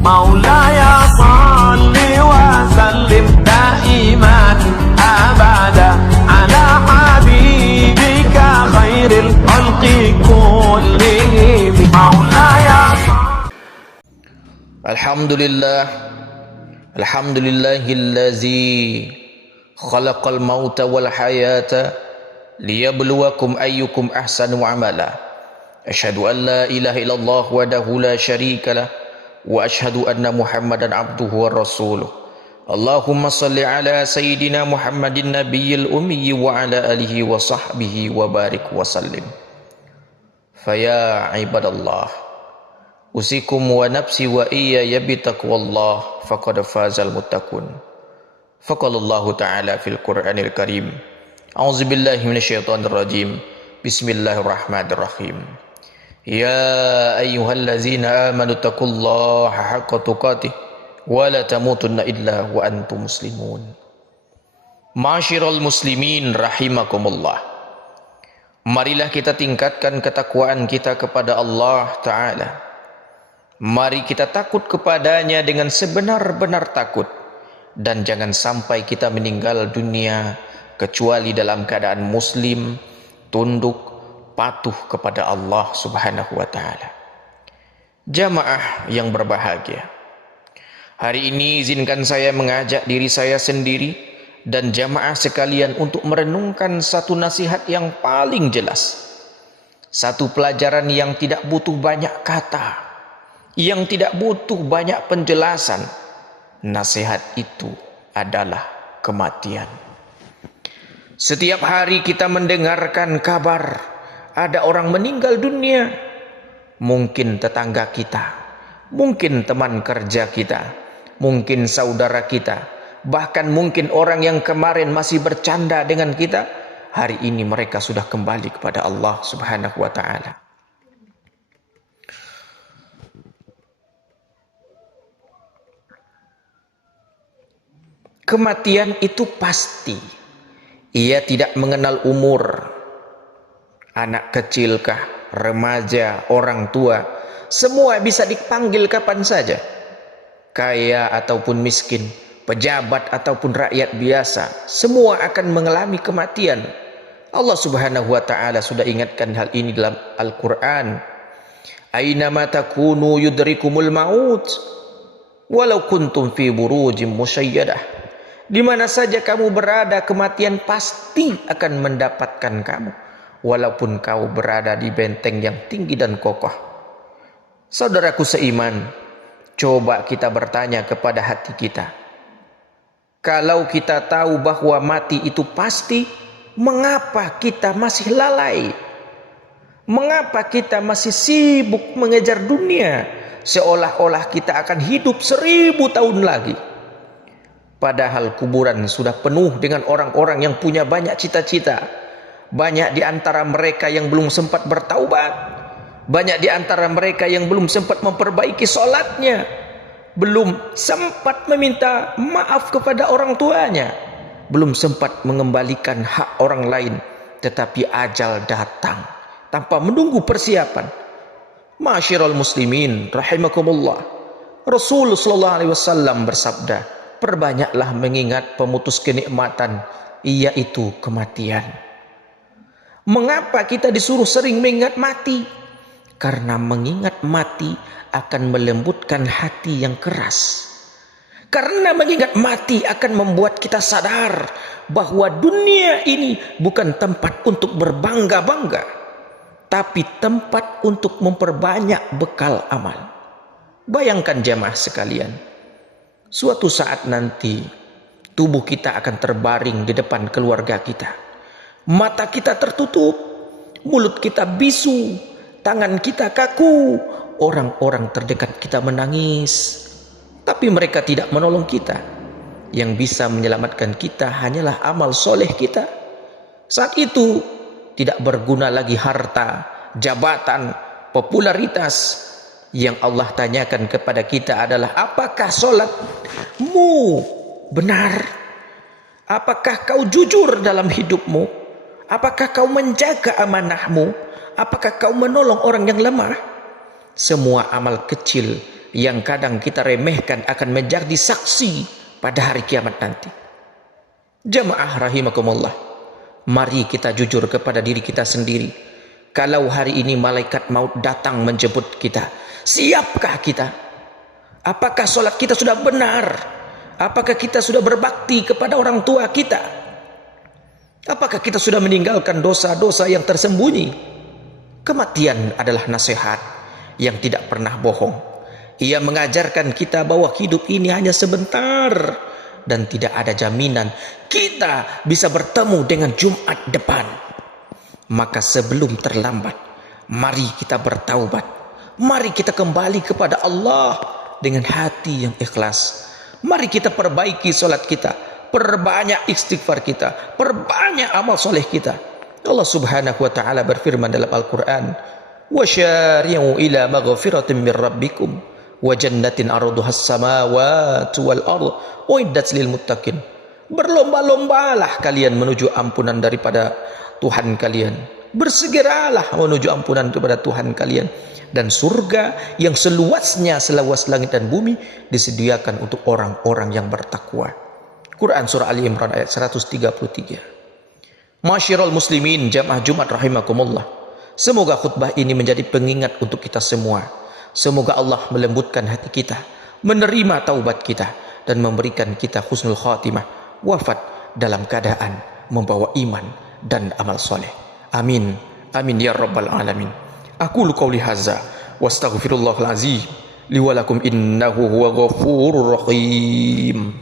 مولاي صل وسلم دائما أبدا على حبيبك خير الخلق كلهم مولاي الحمد لله الذي خلق الموت والحياة ليبلوكم أيكم أحسن عملا أشهد أن لا إله إلا الله وحده لا شريك له وأشهد أن محمدا عبده ورسوله اللهم صل على سيدنا محمد النبي الأمي وعلى آله وصحبه وبارك وسلم فيا عباد الله أوصيكم ونفسي وإياي بتقوى الله فقد فاز المتقون فقال الله تعالى في القرآن الكريم أعوذ بالله من الشيطان الرجيم بسم الله الرحمن الرحيم يا أيها الذين آمنوا اتقوا الله حق تقاته ولا تموتن إلا وأنتم مسلمون Ma'asyiral muslimin rahimakumullah. Marilah kita tingkatkan ketakwaan kita kepada Allah Ta'ala. Mari kita takut kepadanya dengan sebenar-benar takut. Dan jangan sampai kita meninggal dunia kecuali dalam keadaan muslim, tunduk, patuh kepada Allah Subhanahu wa Ta'ala. Jamaah yang berbahagia, hari ini izinkan saya mengajak diri saya sendiri dan jamaah sekalian untuk merenungkan satu nasihat yang paling jelas, satu pelajaran yang tidak butuh banyak kata, yang tidak butuh banyak penjelasan. Nasihat itu adalah kematian. Setiap hari kita mendengarkan kabar ada orang meninggal dunia. Mungkin tetangga kita, mungkin teman kerja kita, mungkin saudara kita, bahkan mungkin orang yang kemarin masih bercanda dengan kita, hari ini mereka sudah kembali kepada Allah Subhanahu wa Ta'ala. Kematian itu pasti. Ia tidak mengenal umur. Anak kecilkah, remaja, orang tua, semua bisa dipanggil kapan saja. Kaya ataupun miskin, pejabat ataupun rakyat biasa, semua akan mengalami kematian. Allah Subhanahu wa Ta'ala sudah ingatkan hal ini dalam Al-Quran. Aynama takunu yudrikumul maut walau kuntum fi burujim musyayyadah. Di mana saja kamu berada, kematian pasti akan mendapatkan kamu, walaupun kau berada di benteng yang tinggi dan kokoh. Saudaraku seiman, coba kita bertanya kepada hati kita. Kalau kita tahu bahwa mati itu pasti, mengapa kita masih lalai? Mengapa kita masih sibuk mengejar dunia, seolah-olah kita akan hidup 1000 tahun lagi? Padahal kuburan sudah penuh dengan orang-orang yang punya banyak cita-cita. Banyak di antara mereka yang belum sempat bertaubat. Banyak di antara mereka yang belum sempat memperbaiki sholatnya. Belum sempat meminta maaf kepada orang tuanya. Belum sempat mengembalikan hak orang lain. Tetapi ajal datang tanpa menunggu persiapan. Ma'asyiral muslimin rahimakumullah. Rasul sallallahu alaihi wasallam bersabda, perbanyaklah mengingat pemutus kenikmatan, yaitu kematian. Mengapa kita disuruh sering mengingat mati? Karena mengingat mati akan melembutkan hati yang keras. Karena mengingat mati akan membuat kita sadar bahwa dunia ini bukan tempat untuk berbangga-bangga, tapi tempat untuk memperbanyak bekal amal. Bayangkan jamaah sekalian, suatu saat nanti tubuh kita akan terbaring di depan keluarga kita. Mata kita tertutup, mulut kita bisu, tangan kita kaku, orang-orang terdekat kita menangis. Tapi mereka tidak menolong kita. Yang bisa menyelamatkan kita hanyalah amal soleh kita. Saat itu tidak berguna lagi harta, jabatan, popularitas. Yang Allah tanyakan kepada kita adalah, apakah sholatmu benar? Apakah kau jujur dalam hidupmu? Apakah kau menjaga amanahmu? Apakah kau menolong orang yang lemah? Semua amal kecil yang kadang kita remehkan akan menjadi saksi pada hari kiamat nanti. Jamaah rahimakumullah, mari kita jujur kepada diri kita sendiri. Kalau hari ini malaikat maut datang menjemput kita, siapkah kita? Apakah sholat kita sudah benar? Apakah kita sudah berbakti kepada orang tua kita? Apakah kita sudah meninggalkan dosa-dosa yang tersembunyi? Kematian adalah nasihat yang tidak pernah bohong. Ia mengajarkan kita bahwa hidup ini hanya sebentar dan tidak ada jaminan kita bisa bertemu dengan Jumat depan. Maka sebelum terlambat, mari kita bertaubat. Mari kita kembali kepada Allah dengan hati yang ikhlas. Mari kita perbaiki solat kita, perbanyak istighfar kita, perbanyak amal soleh kita. Allah subhanahu wa ta'ala berfirman dalam Al-Quran, وَشَارِعُوا إِلَى مَغْفِرَةٍ مِّن رَبِّكُمْ وَجَنَّةٍ عَرْضُهَا السَّمَاوَاتُ وَالْأَرْضُ أُعِدَّتْ لِلْمُتَّقِينَ. Berlomba-lombalah kalian menuju ampunan daripada Tuhan kalian. Bersegeralah menuju ampunan kepada Tuhan kalian. Dan surga yang seluasnya seluas langit dan bumi disediakan untuk orang-orang yang bertakwa. Quran Surah Ali Imran ayat 133. Masyiral muslimin jamaah Jumat rahimakumullah. Semoga khutbah ini menjadi pengingat untuk kita semua. Semoga Allah melembutkan hati kita, menerima taubat kita, dan memberikan kita husnul khatimah, wafat dalam keadaan membawa iman dan amal soleh. Amin. Amin ya rabbal alamin. Aqulu qawli hadza wa astaghfirullahal azim li wa lakum innahu huwa ghafurur rahim.